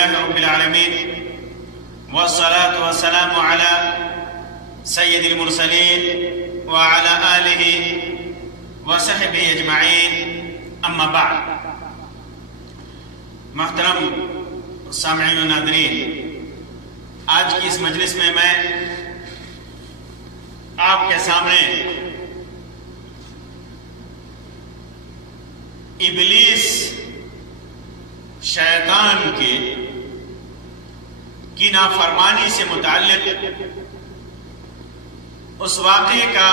لله رب العالمين والصلاة والسلام على سيد المرسلين وعلى آله وصحبه أجمعين أما بعد. محترم سامعین و ناظرین، آج کی اس مجلس میں آپ کے سامنے ابلیس شیطان کی نافرمانی سے متعلق اس واقعے کا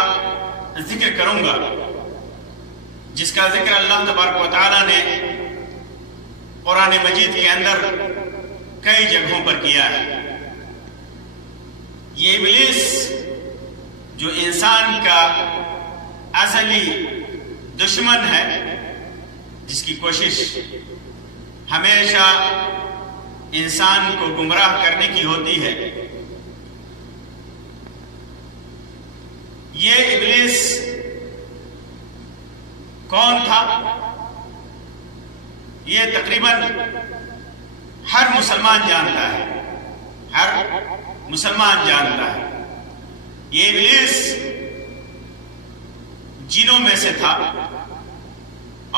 ذکر کروں گا جس کا ذکر اللہ تبارک و تعالی نے قرآن مجید کے اندر کئی جگہوں پر کیا ہے. یہ ابلیس جو انسان کا ازلی دشمن ہے، جس کی کوشش ہمیشہ انسان کو گمراہ کرنے کی ہوتی ہے، یہ ابلیس کون تھا؟ یہ تقریباً ہر مسلمان جانتا ہے، ہر مسلمان جانتا ہے. یہ ابلیس جنوں میں سے تھا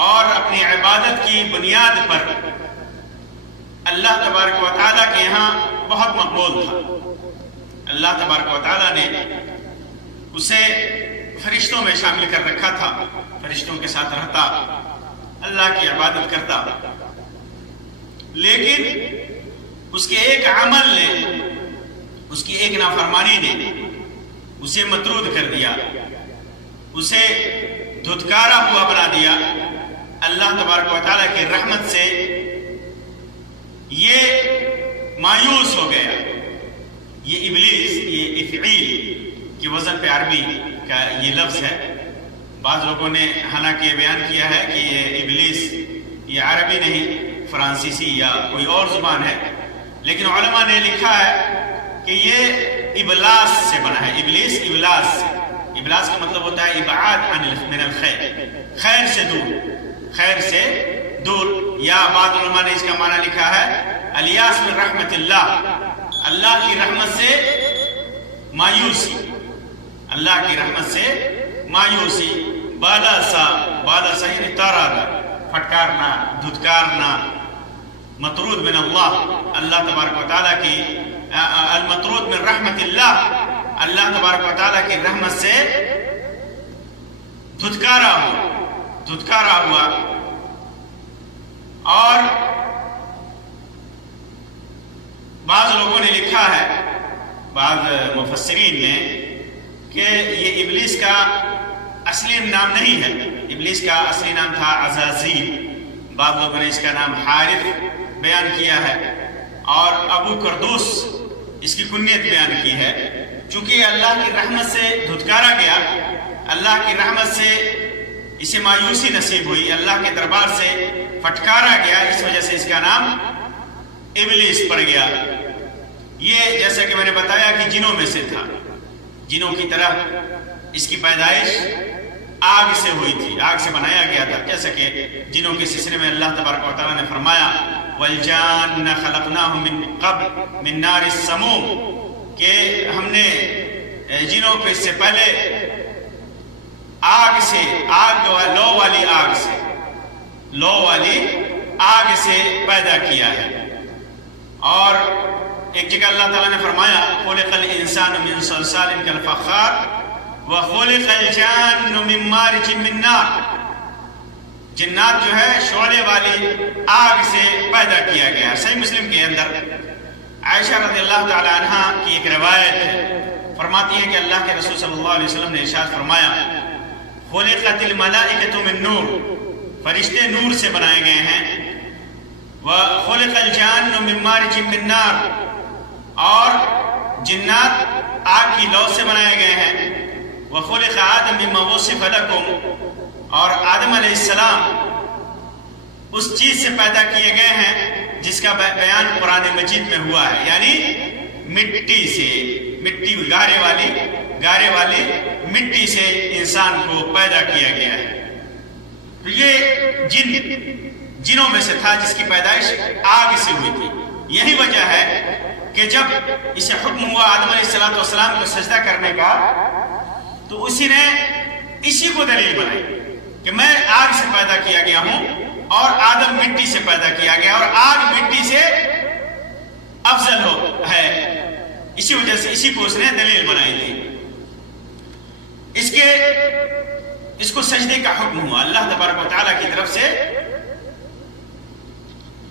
اور اپنی عبادت کی بنیاد پر اللہ تبارک و تعالیٰ کے یہاں بہت مقبول تھا. اللہ تبارک و تعالیٰ نے اسے فرشتوں میں شامل کر رکھا تھا، فرشتوں کے ساتھ رہتا، اللہ کی عبادت کرتا. لیکن اس کے ایک عمل نے، اس کی ایک نافرمانی نے اسے مطرود کر دیا، اسے دھتکارا ہوا بنا دیا. اللہ تبارک و تعالیٰ کی رحمت سے یہ مایوس ہو گیا. یہ ابلیس، یہ افعیل کی وزن پہ عربی کا یہ لفظ ہے. بعض لوگوں نے حالانکہ بیان کیا ہے کہ یہ ابلیس یہ عربی نہیں، فرانسیسی یا کوئی اور زبان ہے، لیکن علماء نے لکھا ہے کہ یہ ابلاس سے بنا ہے. ابلیس ابلاس سے، ابلاس کا مطلب ہوتا ہے ابعاد من الخیر، خیر سے دور، خیر سے دور. یا بعض علماء نے اس کا معنی لکھا ہے الیاس من رحمت اللہ، اللہ کی رحمت سے مایوسی، اللہ کی رحمت سے مایوسی. بالا سا یعنی تارا، پھٹکارنا، دھتکارنا. مطرود من اللہ، اللہ تبارک و تعالیٰ کی، المطرود من رحمت اللہ، اللہ تبارک و تعالیٰ کی رحمت سے دھتکارا ہوا. اور بعض لوگوں نے لکھا ہے، بعض مفسرین نے، کہ یہ ابلیس کا اصلی نام نہیں ہے. ابلیس کا اصلی نام تھا عزازیل. بعض لوگوں نے اس کا نام حارث بیان کیا ہے، اور ابو کردوس اس کی کنیت بیان کی ہے. چونکہ اللہ کی رحمت سے دھتکارا گیا، اللہ کی رحمت سے اسے مایوسی نصیب ہوئی، اللہ کے دربار سے پھٹکارا گیا، اس وجہ سے اس کا نام ابلیس پڑ گیا. یہ جیسا کہ میں نے بتایا کہ جنوں میں سے تھا، جنوں کی طرح اس کی پیدائش آگ سے ہوئی تھی، آگ سے بنایا گیا تھا. جیسا کہ جنوں کے سلسلے میں اللہ تبارک و تعالیٰ نے فرمایا وَالْجَانَّ خَلَقْنَاهُ مِنْ قَبْلِ مِنْ نَارِ السَّمُومِ، کہ ہم نے جنوں کو اس سے پہلے آگ سے، لو والی آگ سے پیدا کیا ہے. اور ایک جگہ اللہ تعالیٰ نے فرمایا خُلِقَ الْإِنسَانُ مِنْ صَلْصَالٍ كَالْفَخَّارِ وَخُلِقَ الْجَانُّ مِنْ مَارِجٍ مِنْ نَارٍ. جنات جو ہے شعلے والی آگ سے پیدا کیا گیا. صحیح مسلم کے اندر عائشہ رضی اللہ تعالی عنہ کی ایک روایت ہے، فرماتی ہے کہ اللہ کے رسول صلی اللہ علیہ وسلم نے ارشاد فرمایا خُلِقَتِ الْمَلَائِكَةُ مِنْ نُورٍ، فرشتے نور سے بنائے گئے ہیں. وَخُلِقَ الْجَانُّ مِنْ مَارِجٍ مِنْ نَارٍ، اور جنات آگ کی لو سے بنائے گئے ہیں. وَخُلِقَ آدَمَ مِمَّا وُصِفَ لَكُمْ، اور آدم علیہ السلام اس چیز سے پیدا کیے گئے ہیں جس کا بیان قرآن مجید میں ہوا ہے، یعنی مٹی سے، مٹی گارے والی مٹی سے انسان کو پیدا کیا گیا ہے. تو یہ جنوں میں سے تھا جس کی پیدائش آگ سے ہوئی تھی. یہی وجہ ہے کہ جب اسے حکم ہوا آدم علیہ السلام کو سجدہ کرنے کا تو اسی نے اسی کو دلیل بنائی کہ میں آگ سے پیدا کیا گیا ہوں اور آدم مٹی سے پیدا کیا گیا اور آگ مٹی سے افضل ہے، اسی وجہ سے اسی کو اس نے دلیل بنائی تھی۔ اس کو سجدے کا حکم ہوا اللہ تبارک و تعالیٰ کی طرف سے،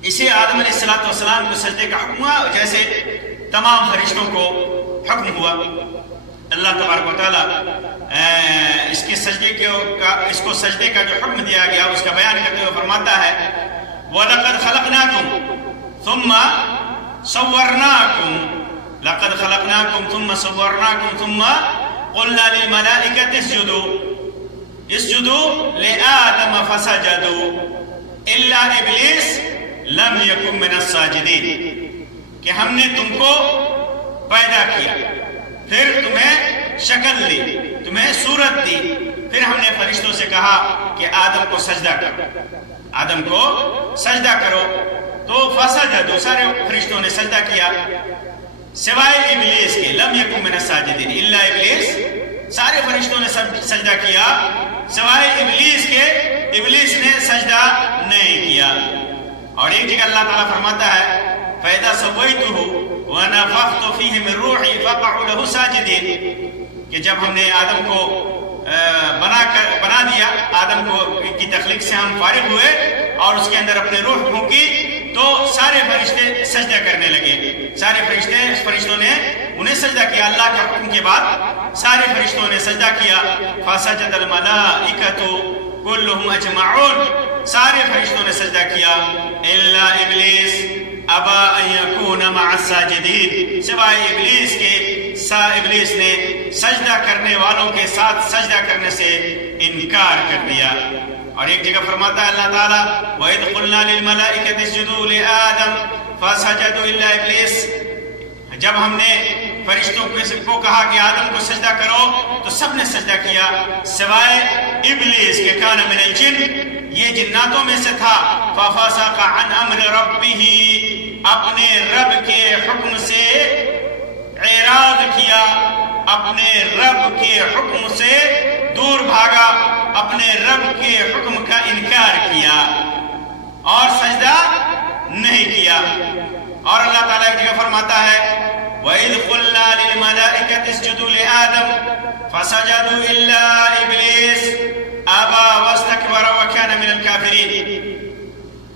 اسے آدم علیہ السلام کو سجدے کا حکم ہوا جیسے تمام فرشتوں کو حکم ہوا۔ اللہ تبارک و تعالیٰ اس کو سجدے کا جو حکم دیا گیا اس کا بیان کرتے ہوئے فرماتا ہے وَلَقَدْ خَلَقْنَاكُمْ ثُمَّ صَوَّرْنَاكُمْ لَقَدْ خَلَقْنَاكُمْ ثُمَّ صَوَّرْنَاكُمْ ثُمَّ قُلْنَا لِلْمَلَائِكَةِ اسجدوا لآدم فسجدوا إلا إبليس لم يكن من الساجدين، کہ ہم نے تم کو پیدا کیا، پھر تمہیں شکل دی، تمہیں صورت دی، پھر ہم نے فرشتوں سے کہا کہ آدم کو سجدہ کرو، آدم کو سجدہ کرو، تو فسجدوا، سارے فرشتوں نے سجدہ کیا سوائے ابلیس کے، لم یکن من الساجدین الا ابلیس، سارے فرشتوں نے سجدہ کیا سوائے ابلیس کے، ابلیس نے سجدہ نہیں کیا۔ اور ایک جگہ اللہ تعالیٰ فرماتا ہے فَإِذَا سَوَّيْتُهُ وَنَفَخْتُ فِيهِ مِن رُوحِي فَقَعُوا لَهُ سَاجِدِينَ، کہ جب ہم نے آدم کو بنا دیا، آدم کی تخلیق سے ہم فارغ ہوئے اور اس کے اندر اپنے روح پھونکی تو سارے فرشتے سجدہ کرنے لگے، سارے فرشتوں نے انہیں سجدہ کیا، اللہ کے حکم کے بعد سارے فرشتوں نے سجدہ کیا۔ فَسَجَدَ الْمَلَائِكَةُ كُلُّهُمْ أَجْمَعُونَ، سارے فرشتوں نے سجدہ کیا الا ابلیس ابا ان یکون مع الساجدین، سوائے ابلیس کے، ابلیس نے سجدہ کرنے والوں کے ساتھ سجدہ کرنے سے انکار کر دیا۔ اور ایک جگہ فرماتا ہے اللہ تعالیٰ وَإِذْ قُلْنَا لِلْمَلَائِكَةِ اسْجُدُوا لِآدَمَ فَسَجَدُوا إِلَّا إِبْلِيسَ، جب ہم نے فرشتوں کو کہا کہ آدم کو سجدہ کرو تو سب نے سجدہ کیا سوائے ابلیس کے، کان من الجن، یہ جناتوں میں سے تھا، فَفَسَقَ عَنْ أَمْرِ رَبِّهِ، اپنے رب کے حکم سے اعراض کیا، اپنے رب کے حکم سے دور بھاگا، اپنے رب کے حکم کا انکار کیا اور سجدہ نہیں کیا۔ اور اللہ تعالیٰ ایک جگہ فرماتا ہے وَإِذْ قُلْنَا لِلْمَلَائِكَةِ اسْجُدُوا لِآدَمَ فَسَجَدُوا إِلَّا إِبْلِيسَ أَبَى وَاسْتَكْبَرَ وَكَانَ مِنَ الْكَافِرِينَ،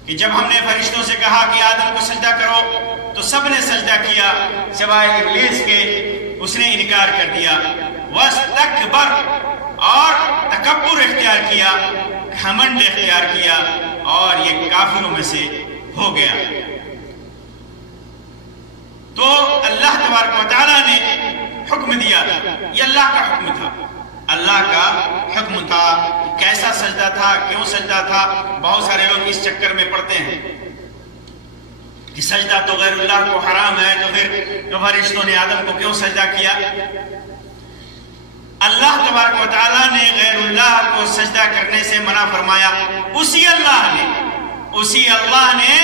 کہ جب ہم نے فرشتوں سے کہا کہ آدم کو سجدہ کرو تو سب نے سجدہ کیا سوائے ابلیس کے، اس نے انکار کر دیا۔ وَاسْتَكْبَرَ، اور تکبر اختیار کیا، گھمنڈ اختیار کیا اور یہ کافروں میں سے ہو گیا۔ تو اللہ تبارک و تعالیٰ نے حکم دیا تھا، یہ اللہ کا حکم تھا، اللہ کا حکم تھا۔ کیسا سجدہ تھا، کیوں سجدہ تھا؟ بہت سارے لوگ اس چکر میں پڑتے ہیں کہ سجدہ تو غیر اللہ کو حرام ہے، تو پھر فرشتوں نے آدم کو کیوں سجدہ کیا؟ اللہ تبارک و تعالیٰ نے غیر اللہ کو سجدہ کرنے سے منع فرمایا، اسی اللہ نے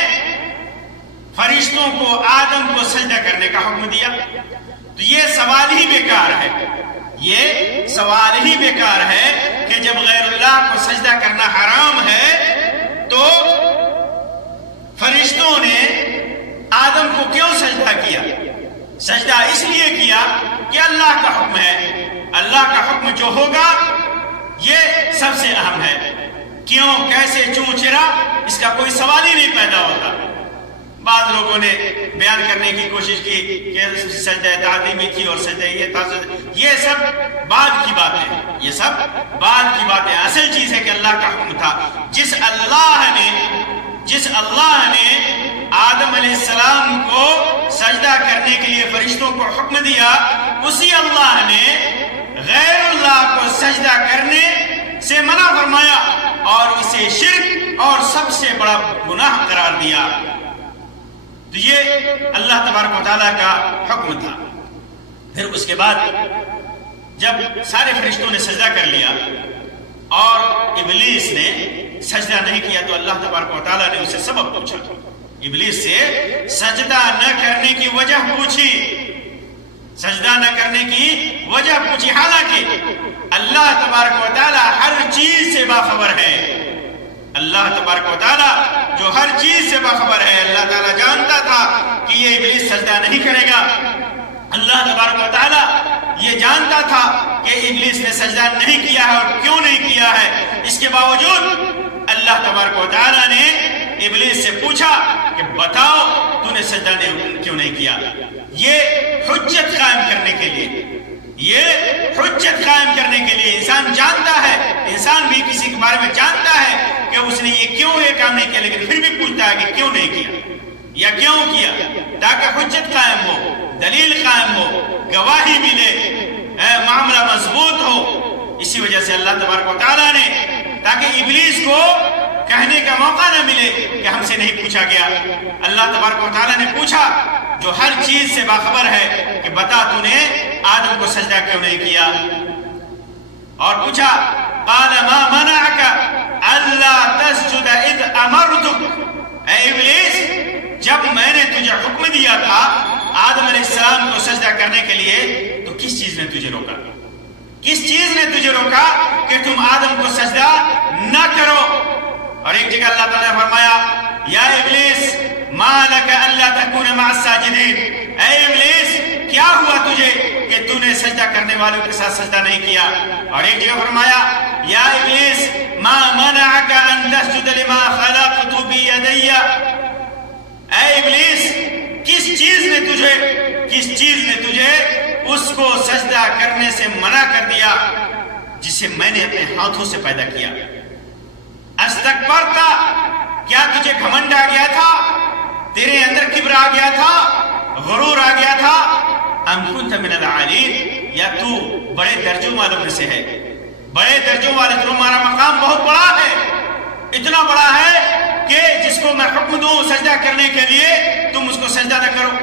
فرشتوں کو آدم کو سجدہ کرنے کا حکم دیا، تو یہ سوال ہی بیکار ہے، یہ سوال ہی بیکار ہے کہ جب غیر اللہ کو سجدہ کرنا حرام ہے تو فرشتوں نے آدم کو کیوں سجدہ کیا؟ سجدہ اس لیے کیا کہ اللہ کا حکم ہے، اللہ کا حکم جو ہوگا یہ سب سے اہم ہے، کیوں، کیسے، چوں چرا، اس کا کوئی سوال ہی نہیں پیدا ہوتا۔ بعض لوگوں نے بیان کرنے کی کوشش کی کہ سجدہ تعظیمی تھی اور سجدہ یہ تھا، یہ سب بعد کی باتیں، یہ سب بعد کی باتیں، اصل چیز ہے کہ اللہ کا حکم تھا۔ جس اللہ نے آدم علیہ السلام کو سجدہ کرنے کے لیے فرشتوں کو حکم دیا، اسی اللہ نے غیر اللہ کو سجدہ کرنے سے منع فرمایا اور اسے شرک اور سب سے بڑا گناہ قرار دیا۔ تو یہ اللہ تبارک و تعالیٰ کا حکم تھا۔ پھر اس کے بعد جب سارے فرشتوں نے سجدہ کر لیا اور ابلیس نے سجدہ نہیں کیا تو اللہ تبارک و تعالیٰ نے اسے سبب پوچھا ابلیس سے سجدہ نہ کرنے کی وجہ پوچھی، سجدہ نہ کرنے کی وجہ پوچھی، حالانکہ اللہ تبارک و تعالی ہر چیز سے باخبر ہے۔ اللہ تبارک و تعالی جو ہر چیز سے باخبر ہے، اللہ تعالی جانتا تھا کہ یہ ابلیس سجدہ نہیں کرے گا۔ اللہ تبارک و تعالی یہ جانتا تھا کہ ابلیس نے سجدہ نہیں کیا ہے اور کیوں نہیں کیا ہے۔ اس کے باوجود اللہ تبارک و تعالی نے ابلیس سے پوچھا کہ بتاؤ تو نے سجدہ کیوں نہیں کیا۔ یہ حجت قائم کرنے کے لیے، یہ حجت قائم کرنے کے لیے انسان جانتا ہے، انسان بھی کسی کے بارے میں جانتا ہے کہ اس نے یہ کیوں یہ کام نہیں کیا، لیکن پھر بھی پوچھتا ہے کہ کیوں نہیں کیا یا کیوں کیا، تاکہ حجت قائم ہو، دلیل قائم ہو، گواہی ملے، معاملہ مضبوط ہو۔ اسی وجہ سے اللہ تبارک و تعالیٰ نے، تاکہ ابلیس کو کہنے کا موقع نہ ملے کہ ہم سے نہیں پوچھا گیا، اللہ تبارک و تعالیٰ نے پوچھا جو ہر چیز سے باخبر ہے کہ بتا تو نے آدم کو سجدہ کیوں نہیں کیا، اور پوچھا قال ما منعك الا تسجد اذ امرتك، اے ابلیس جب میں نے تجھے حکم دیا تھا آدم علیہ السلام کو سجدہ کرنے کے لیے تو کس چیز نے تجھے روکا، کس چیز نے تجھے روکا کہ تم آدم کو سجدہ نہ کرو۔ اور ایک جگہ اللہ تعالیٰ نے فرمایا یا ابلیس ما لک الا تکون مع الساجدین، اے ابلیس کیا ہوا تجھے کہ تو نے سجدہ کرنے والوں کے ساتھ سجدہ نہیں کیا۔ اور ایک جگہ فرمایا یا ابلیس ما منعک ان تسجد لما خلقت بیدی، اے ابلیس کس چیز نے تجھے اس کو سجدہ کرنے سے منع کر دیا جسے میں نے اپنے ہاتھوں سے پیدا کیا۔ استکبرت، کیا تجھے گھمنڈ آ گیا تھا، تیرے اندر کبر آ گیا تھا، غرور آ گیا تھا، ام کنت من العالین، یا تو بڑے درجوں والوں میں سے ہے، بڑے درجوں والے، تمہارا مقام بہت بڑا ہے، اتنا بڑا ہے کہ جس کو میں حکم دوں سجدہ کرنے کے لیے تم اس کو سجدہ نہ کرو۔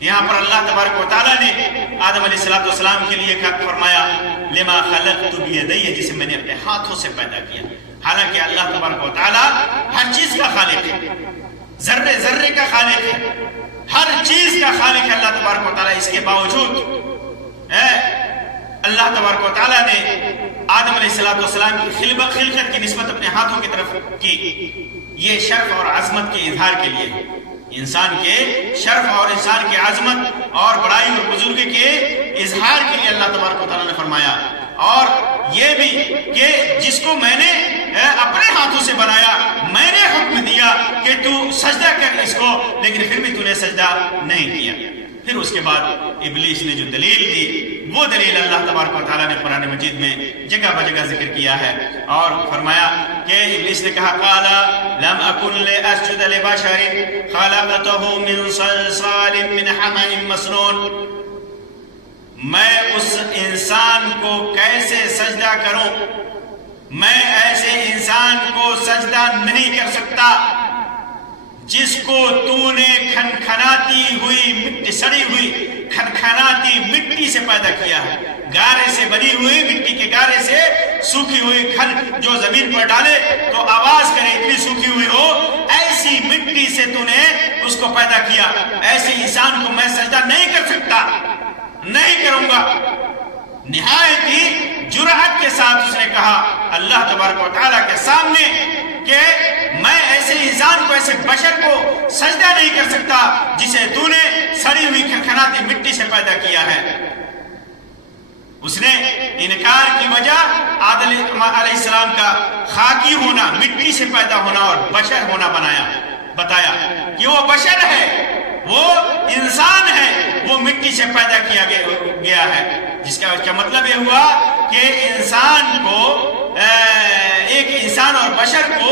یہاں پر اللہ تبارک و تعالیٰ نے آدم علیہ السلام کے لیے فرمایا لما خلقت بیدی، جسے میں نے اپنے ہاتھوں سے پیدا کیا۔ حالانکہ اللہ تبارک و تعالیٰ ہر چیز کا خالق ہے، ذرے ذرے کا خالق ہے، ہر چیز کا خالق ہے اللہ تبارک و تعالیٰ۔ اس کے باوجود اللہ تبارک و تعالیٰ نے آدم علیہ السلام کی خلقت کی نسبت اپنے ہاتھوں کی طرف کی، یہ شرف اور عظمت کے اظہار کے لیے، انسان کے شرف اور انسان کی عظمت اور بڑائی اور بزرگی کے اظہار کے لیے اللہ تبارک و تعالیٰ نے فرمایا۔ اور یہ بھی کہ جس کو میں نے اپنے ہاتھوں سے بنایا، میں نے حکم دیا کہ تو سجدہ کر اس کو، لیکن پھر بھی تو نے سجدہ نہیں کیا۔ پھر اس کے بعد ابلیس نے جو دلیل دی، وہ دلیل اللہ تبارک و تعالیٰ نے قرآن مجید میں جگہ بجگہ ذکر کیا ہے، اور فرمایا کہ ابلیس نے کہا قال لم اکن لاسجد لبشر خلقته من صلصال من حمأ مسنون، میں اس انسان کو کیسے سجدہ کروں، میں ایسے انسان کو سجدہ نہیں کر سکتا جس کو تو نے کھنکھناتی ہوئی مٹی، سڑی ہوئی کھنکھناتی مٹی سے پیدا کیا ہے، گارے سے بنی ہوئی مٹی کے گارے سے سوکھی ہوئی کھن جو زمین پر ڈالے تو آواز کرے، اتنی سوکھی ہوئی ہو، ایسی مٹی سے تو نے اس کو پیدا کیا، ایسے انسان کو میں سجدہ نہیں کر سکتا، نہیں کروں گا۔ نہایت ہی جرأت کے ساتھ اس نے کہا اللہ تبارک و تعالیٰ کے سامنے کہ میں ایسے انسان کو، ایسے بشر کو سجدہ نہیں کر سکتا جسے تو نے سڑی ہوئی کھنکھناتی مٹی سے پیدا کیا ہے۔ اس نے انکار کی وجہ آدم علیہ السلام کا خاکی ہونا، مٹی سے پیدا ہونا اور بشر ہونا بتایا کہ وہ بشر ہے، وہ انسان ہے، وہ مٹی سے پیدا کیا گیا ہے، جس کا مطلب یہ ہوا کہ انسان کو، ایک انسان اور بشر کو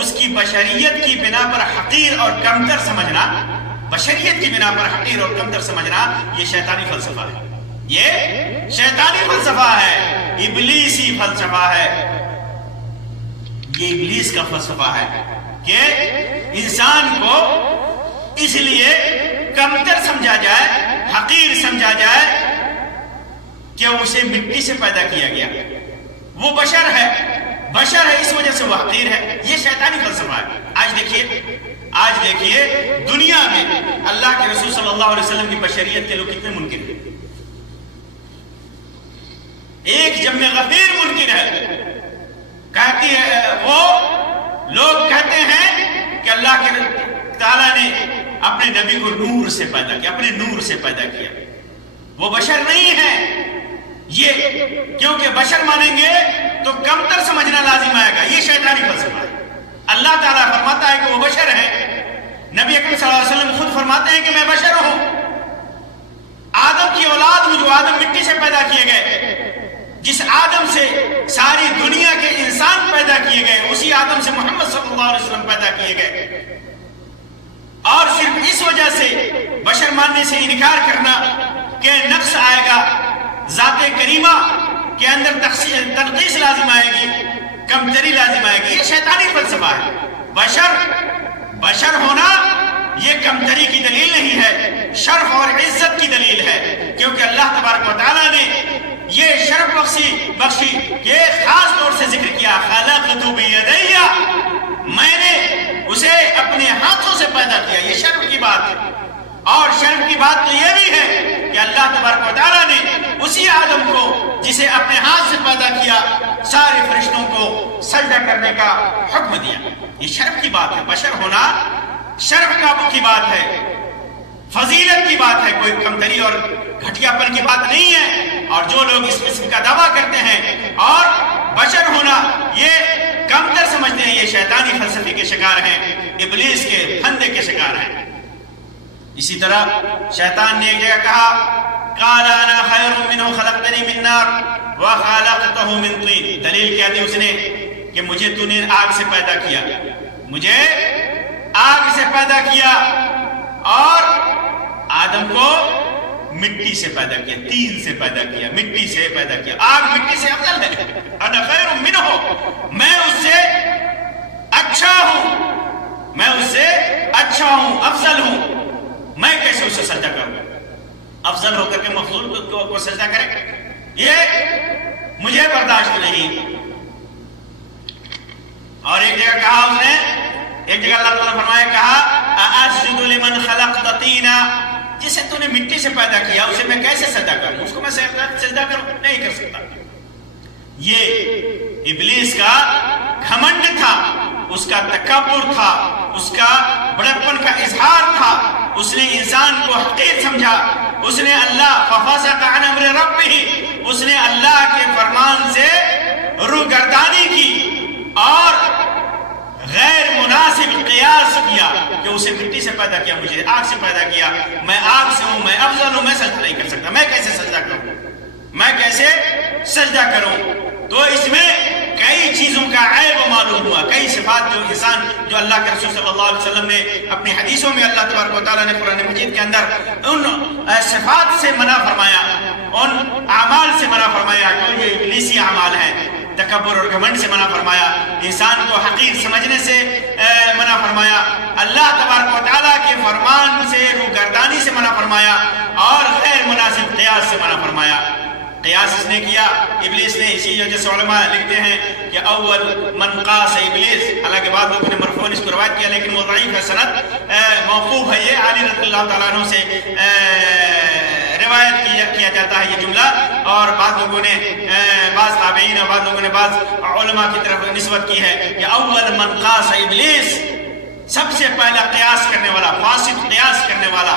اس کی بشریت کی بنا پر حقیر اور کمتر سمجھنا، بشریت کی بنا پر حقیر اور کمتر سمجھنا، یہ شیطانی فلسفہ ہے، یہ شیطانی فلسفہ ہے، ابلیسی فلسفہ ہے، یہ ابلیس کا فلسفہ ہے کہ انسان کو اس لیے کمتر سمجھا جائے، حقیر سمجھا جائے کہ اسے مٹی سے پیدا کیا گیا، وہ بشر ہے، بشر ہے اس وجہ سے وہ حقیر ہے. یہ شیطانی فلسفہ ہے. آج دیکھیے دنیا میں اللہ کے رسول صلی اللہ علیہ وسلم کی بشریت کے لوگ کتنے منکر ہیں. ایک جم غفیر منکر ہے. کہتی ہے وہ لوگ کہتے ہیں کہ اللہ کے تعالیٰ نے اپنے نبی کو نور سے پیدا کیا، اپنے نور سے پیدا کیا. وہ بشر نہیں ہے. یہ کیونکہ بشر مانیں گے تو کمتر سمجھنا لازم آئے گا. یہ شیطانی فلسفہ ہے. اللہ تعالیٰ فرماتا ہے کہ وہ بشر ہے. نبی اکرم صلی اللہ علیہ وسلم خود فرماتے ہیں کہ میں بشر ہوں. آدم کی اولاد ہوں، جو آدم مٹی سے پیدا کیے گئے. جس آدم سے ساری دنیا کے انسان پیدا کیے گئے، اسی آدم سے محمد صلی اللہ علیہ وسلم پیدا کیے گئے. اور صرف اس وجہ سے بشر ماننے سے انکار کرنا کہ نقص آئے گا، ذات کریمہ کے اندر تنقیص لازم آئے گی، کمتری لازم آئے گی، یہ شیطانی فلسفہ ہے. بشر ہونا یہ کمتری کی دلیل نہیں ہے، شرف اور عزت کی دلیل ہے. کیونکہ اللہ تبارک و تعالیٰ نے یہ شرف بخشی کہ خاص طور سے ذکر کیا، خلقت بیدی، میں نے اسے اپنے ہاتھوں سے پیدا کیا. یہ شرف کی بات ہے. اور شرف کی بات تو یہ بھی ہے کہ اللہ تبارک و تعالیٰ نے اسی آدم کو جسے اپنے ہاتھ سے پیدا کیا سارے فرشتوں کو سجدہ کرنے کا حکم دیا. یہ شرف کی بات ہے. بشر ہونا شرف کی بات ہے، فضیلت کی بات ہے، کوئی کمتری اور گھٹیا پن کی بات نہیں ہے. اور جو لوگ اس قسم کا دعویٰ کرتے ہیں اور بشر ہونا یہ کمتر سمجھتے ہیں، یہ شیطانی فلسفے کے شکار ہیں، ابلیس کے پھندے کے شکار ہیں. اسی طرح شیطان نے ایک جگہ کہا قال انا خیر منہ خلقتنی من نار وخلقتہ من طین. دلیل کیا دی اس نے کہ مجھے تو نے آگ سے پیدا کیا، مجھے آگ سے پیدا کیا اور آدم کو مٹی سے پیدا کیا، تین سے پیدا کیا، مٹی سے پیدا کیا. آگ مٹی سے افضل ہے. انا خیر منہ، میں اس سے اچھا ہوں، میں اس سے اچھا ہوں، افضل ہوں. میں کیسے اسے سجدہ کروں؟ افضل ہو کر کے مخلوق کو سجدہ کرے، یہ مجھے برداشت نہیں. اور ایک جگہ کہا اس نے، ایک جگہ اللہ تعالیٰ فرمایا کہا اَأَسْجُدُ لِمَنْ خَلَقْتَ طِينًا، جسے تو نے مٹی سے پیدا کیا اسے میں کیسے سجدہ کروں؟ اس کو میں سجدہ کروں؟ نہیں کر سکتا. یہ ابلیس کا گھمنڈ تھا، اس کا تکبر تھا، اس کا بڑکپن کا اظہار تھا. اس نے انسان کو حقیر سمجھا. اس نے اللہ فَفَسَقَ عَنْ أَمْرِ رَبِّهِ، اس نے اللہ کے فرمان سے روگردانی کی اور غیر مناسب قیاس کیا کہ اسے مٹی سے پیدا کیا، مجھے آگ سے پیدا کیا، میں آگ سے ہوں، میں افضل ہوں، میں سجدہ نہیں کر سکتا. میں کیسے سجدہ کروں؟ میں کیسے سجدہ کروں؟ تو اس میں کئی چیزوں کا عیب معلوم ہوا، کئی صفات جو اللہ کے رسول صلی اللہ علیہ وسلم نے اپنی حدیثوں میں اللہ تبارک و تعالیٰ نے قرآن مجید کے اندر ان صفات سے منع فرمایا، ان اعمال سے منع فرمایا جو یہ ابلیسی اعمال ہیں. تکبر اور گھمنڈ سے منع فرمایا، انسان کو حقیر سمجھنے سے منع فرمایا، اللہ تبارک و تعالیٰ کے فرمان سے روگردانی سے منع فرمایا اور غیر مناسب قیاس سے منع فرمایا. قیاس اس نے کیا ابلیس نے. اسی وجہ سے علماء لکھتے ہیں کہ اول من قاس ابلیس، حالانکہ بعض لوگوں نے مرفوعاً اس کو روایت کیا لیکن وہ ضعیف ہے، سند موقوف ہے. یہ علی رضی اللہ تعالیٰ عنہ سے روایت کیا جاتا ہے یہ جملہ. اور بعض لوگوں نے، بعض تابعین اور بعض لوگوں نے بعض علماء کی طرف نسبت کی ہے کہ اول من قاس ابلیس، سب سے پہلا قیاس کرنے والا، فاسد قیاس کرنے والا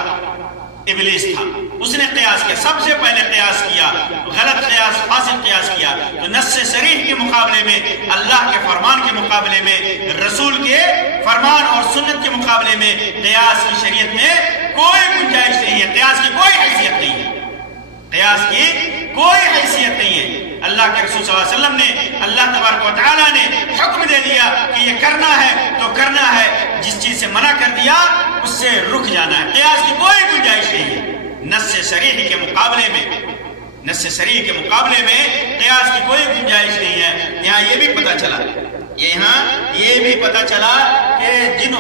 ابلیس تھا. اس نے قیاس کیا، سب سے پہلے قیاس کیا، غلط قیاس، فاسد قیاس کیا. تو نص صریح کے مقابلے میں، اللہ کے فرمان کے مقابلے میں، رسول کے فرمان اور سنت کے مقابلے میں قیاس کی شریعت میں کوئی گنجائش نہیں ہے. قیاس کی کوئی حیثیت نہیں ہے، قیاس کی کوئی حیثیت نہیں ہے. اللہ کے رسول صلی اللہ علیہ وسلم نے، اللہ تبارک و تعالیٰ نے حکم دے دیا کہ یہ کرنا ہے تو کرنا ہے، جس چیز سے منع کر دیا اس سے رک جانا ہے. قیاس کی کوئی گنجائش نہیں ہے. نص صریح کے مقابلے میں، نص صریح کے مقابلے میں قیاس کی کوئی گنجائش نہیں ہے. یہاں یہ بھی پتہ چلا، کہ جن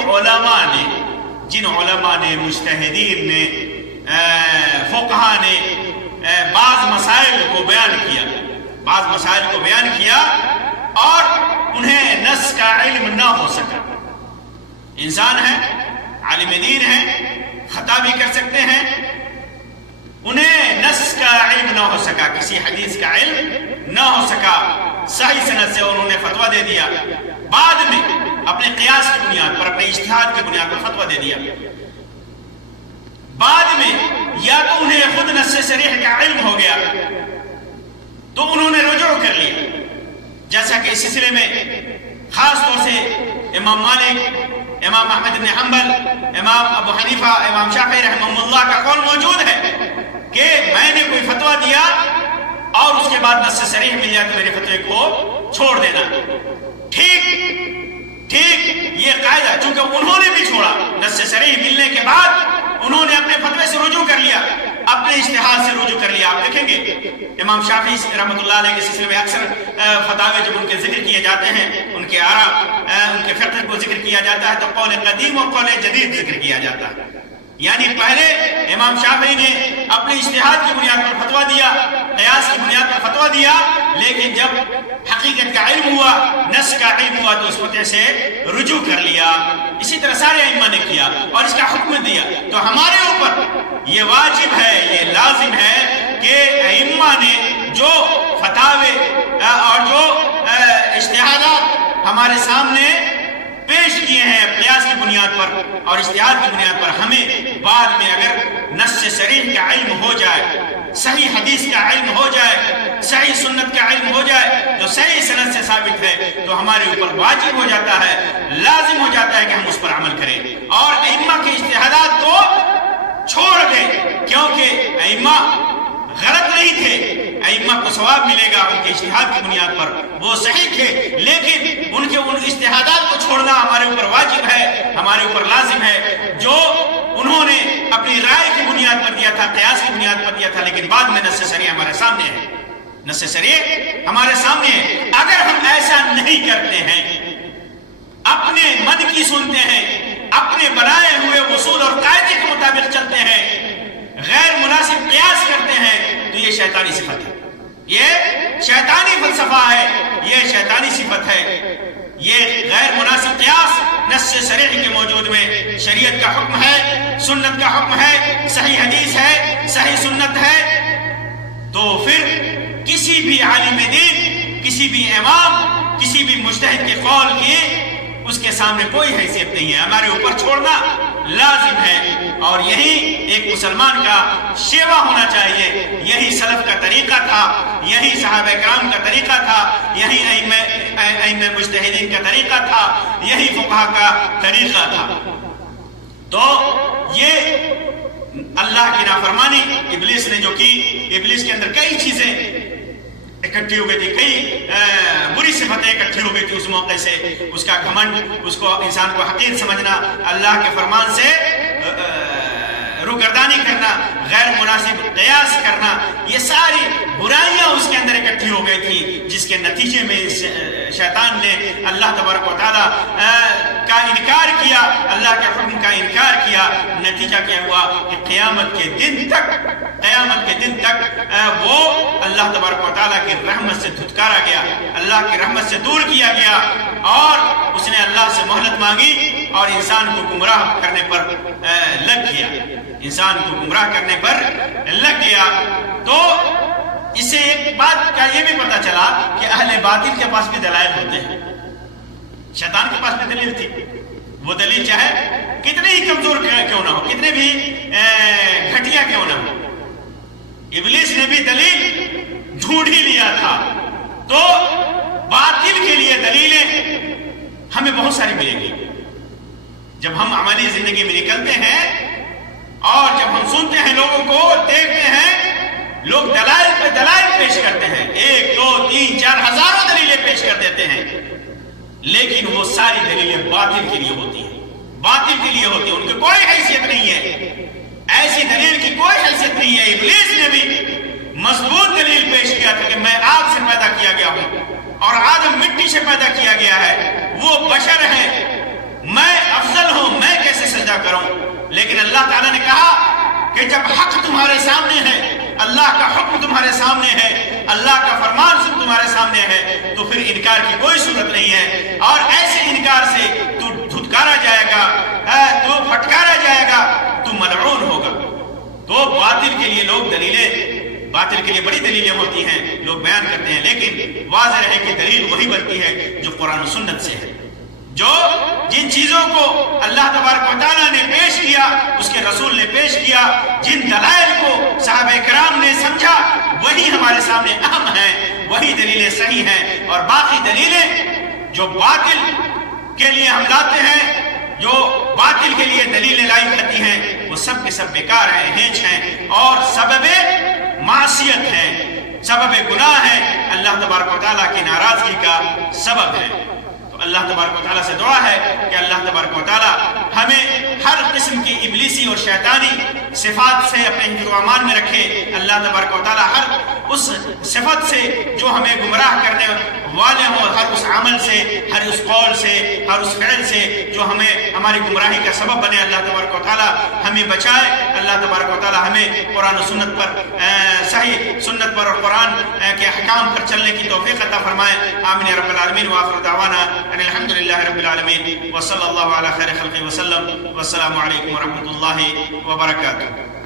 علماء نے مجتہدین نے، فقہاء نے بعض مسائل کو بیان کیا اور انہیں نص کا علم نہ ہو سکا. انسان ہے، عالم دین ہے، خطا بھی کر سکتے ہیں، انہیں نص کا علم نہ ہو سکا، کسی حدیث کا علم نہ ہو سکا، صحیح سند سے انہوں نے فتویٰ دے دیا، بعد میں اپنے قیاس کی بنیاد پر، اپنے اجتہاد کی بنیاد پر فتویٰ دے دیا. بعد میں یا تو انہیں خود نص صریح کا علم ہو گیا تو انہوں نے رجوع کر لیا، جیسا کہ اس سلسلے میں خاص طور سے امام مالک، امام احمد بن حنبل، امام ابو حنیفہ، امام شافعی رحمہ اللہ کا قول موجود ہے کہ میں نے کوئی فتویٰ دیا اور اس کے بعد نص صریح مل جائے تو میرے فتوے کو چھوڑ دینا. ٹھیک یہ قاعدہ چونکہ انہوں نے بھی چھوڑا، نص صریح ملنے کے بعد انہوں نے اپنے فتوے سے رجوع کر لیا، اپنے اجتہاد سے رجوع کر لیا. آپ دیکھیں گے امام شافعی رحمۃ اللہ علیہ کے سلسلے میں اکثر فتاوے جب ان کے ذکر کیے جاتے ہیں، ان کے آراء، ان کے فقہ کو ذکر کیا جاتا ہے تو قول قدیم اور قول جدید ذکر کیا جاتا ہے. یعنی پہلے امام شافعی نے اپنے اجتہاد کی بنیاد پر فتویٰ دیا، قیاس کی بنیاد پر فتویٰ دیا، لیکن جب حقیقت کا علم ہوا، نص کا علم ہوا تو اس فتوے سے رجوع کر لیا. اسی طرح سارے ائمہ نے کیا اور اس کا حکم دیا. تو ہمارے اوپر یہ واجب ہے، یہ لازم ہے کہ ائمہ نے جو فتاوے اور جو اجتہادات ہمارے سامنے پیش کیے ہیں قیاس کی بنیاد پر اور اجتہاد کی بنیاد پر، ہمیں بعد میں اگر نص صریح کا علم ہو جائے، صحیح حدیث کا علم ہو جائے، صحیح سنت کا علم ہو جائے جو صحیح سند سے ثابت ہے تو ہمارے اوپر واجب ہو جاتا ہے، لازم ہو جاتا ہے کہ ہم اس پر عمل کریں اور ائمہ کے اجتہادات کو چھوڑ دیں، کیونکہ ائمہ غلط نہیں تھے، ائمہ کو ثواب ملے گا ان کے اجتہاد کی بنیاد پر، وہ صحیح تھے، لیکن ان کے ان اجتہادات کو چھوڑنا ہمارے اوپر واجب ہے، ہمارے اوپر لازم ہے. جو انہوں نے اپنی رائے کی بنیاد پر دیا تھا، قیاس کی بنیاد پر دیا تھا، لیکن بعد میں نص صریح ہمارے سامنے ہے، نص صریح ہمارے سامنے ہے. اگر ہم ایسا نہیں کرتے ہیں، اپنے من کی سنتے ہیں، اپنے بنائے ہوئے اصول اور قاعدے کے مطابق چلتے ہیں، غیر مناسب قیاس کرتے ہیں تو یہ شیطانی صفت ہے، یہ شیطانی فلسفہ ہے، یہ شیطانی صفت ہے. یہ غیر مناسب قیاس نص صریح کے موجود میں شریعت کا حکم ہے، سنت کا حکم ہے، صحیح حدیث ہے، صحیح سنت ہے، تو پھر کسی بھی عالم دین، کسی بھی امام، کسی بھی مجتہد کے قول کی اس کے سامنے کوئی حیثیت نہیں ہے. ہمارے اوپر چھوڑنا لازم ہے اور یہی ایک مسلمان کا شیوا ہونا چاہیے. یہی سلف کا طریقہ تھا، یہی صحابہ کرام کا طریقہ تھا، یہی ائمہ مجتہدین کا طریقہ تھا، یہی فقہا کا طریقہ تھا. تو یہ اللہ کی نافرمانی ابلیس نے جو کی، ابلیس کے اندر کئی چیزیں اکٹھی ہو گئی تھی، کئی بری صفتیں اکٹھی ہو گئی تھی اس موقع سے. اس کا گھمنڈ، اس کو انسان کو حقیر سمجھنا، اللہ کے فرمان سے روگردانی کرنا، غیر مناسب قیاس کرنا، یہ ساری برائیاں اس کے اندر اکٹھی ہو گئی تھی، جس کے نتیجے میں شیطان نے اللہ تبارک و تعالیٰ کا انکار کیا، اللہ کے حکم کا انکار کیا. نتیجہ کیا ہوا کہ قیامت کے دن تک وہ اللہ تبارک و تعالیٰ کی رحمت سے دھتکارا گیا، اللہ کی رحمت سے دور کیا گیا اور اس نے اللہ سے مہلت مانگی اور انسان کو گمراہ کرنے پر لگ گیا. تو اس سے ایک بات کا یہ بھی پتہ چلا کہ اہل باطل کے پاس بھی دلائل ہوتے ہیں. شیطان کے پاس بھی دلیل تھی، وہ دلیل چاہے کتنے ہی کمزور کیوں نہ ہو، کتنے بھی گھٹیا کیوں نہ ہو، ابلیس نے بھی دلیل ڈھونڈ ہی لیا تھا. تو باطل کے لیے دلیلیں ہمیں بہت ساری ملیں گی جب ہم عملی زندگی میں نکلتے ہیں اور جب ہم سنتے ہیں، لوگوں کو دیکھتے ہیں، لوگ دلائل پہ دلائل پیش کرتے ہیں، 1 2 3 4 ہزاروں دلیلیں پیش کر دیتے ہیں، لیکن وہ ساری دلیلیں باطل کے لیے ہوتی ہیں، ان کی کوئی حیثیت نہیں ہے. ایسی دلیل کی کوئی حیثیت نہیں ہے. ابلیس نے بھی مضبوط دلیل پیش کیا تھا کہ میں آگ سے پیدا کیا گیا ہوں اور آدم مٹی سے پیدا کیا گیا ہے، وہ بشر ہے، میں افضل ہوں، میں کیسے سجدہ کروں. لیکن اللہ تعالیٰ نے کہا کہ جب حق تمہارے سامنے ہے، اللہ کا حکم تمہارے سامنے ہے، اللہ کا فرمان سب تمہارے سامنے ہے، تو پھر انکار کی کوئی صورت نہیں ہے، اور ایسے انکار سے تو دھتکارا جائے گا، تو پھٹکارا جائے گا، تو ملعون ہوگا۔ تو باطل کے لیے لوگ باطل کے لیے بڑی دلیلیں ہوتی ہیں، لوگ بیان کرتے ہیں، لیکن واضح رہے کہ دلیل وہی بنتی ہے جو قرآن و سنت سے ہے۔ جو جن چیزوں کو اللہ تبارک و تعالیٰ نے پیش کیا، اس کے رسول نے پیش کیا، جن دلائل کو صحابہ کرام نے سمجھا، وہی ہمارے سامنے اہم ہیں، وہی دلیلیں صحیح ہیں، اور باقی دلیلیں جو باطل کے لیے ہم لاتے ہیں، جو باطل کے لیے دلیلیں لائی جاتی ہیں، وہ سب کے سب بیکار ہیں، ہیچ ہیں، اور سبب معصیت ہیں، سبب گناہ ہے، اللہ تبارک و تعالیٰ کی ناراضگی کا سبب ہے۔ اللہ تبارک و تعالیٰ سے دعا ہے کہ اللہ تبارک و تعالیٰ ہمیں ہر قسم کی ابلیسی اور شیطانی صفات سے اپنے حفظ و امان میں رکھے۔ اللہ تبارک و تعالیٰ ہر اس صفت سے جو ہمیں گمراہ کرنے والے ہوں، ہر اس عمل سے، ہر اس قول سے، ہر اس فعل سے جو ہمیں ہماری گمراہی کا سبب بنے، اللہ تبارک و تعالیٰ ہمیں بچائے۔ اللہ تبارک و تعالیٰ ہمیں قرآن و سنت پر، صحیح سنت پر اور قرآن کے احکام پر چلنے کی توفیق عطا فرمائے۔ آمین یا رب العالمین، وآخر دعوانا الحمد للہ رب العالمین، وصلی اللہ علی خیر خلقہ وسلم، والسلام علیکم ورحمۃ اللہ وبرکاتہ۔